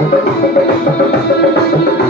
Thank you.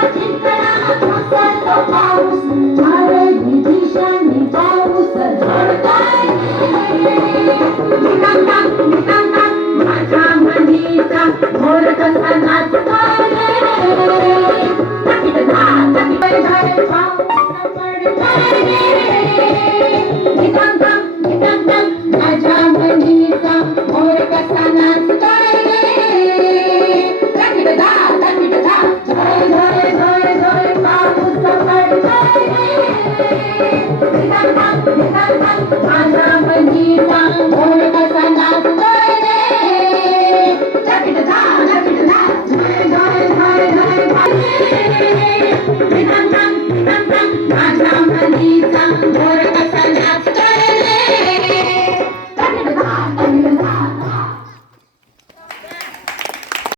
Thank you. अढ़्याओ प्राइब अढ़्याओ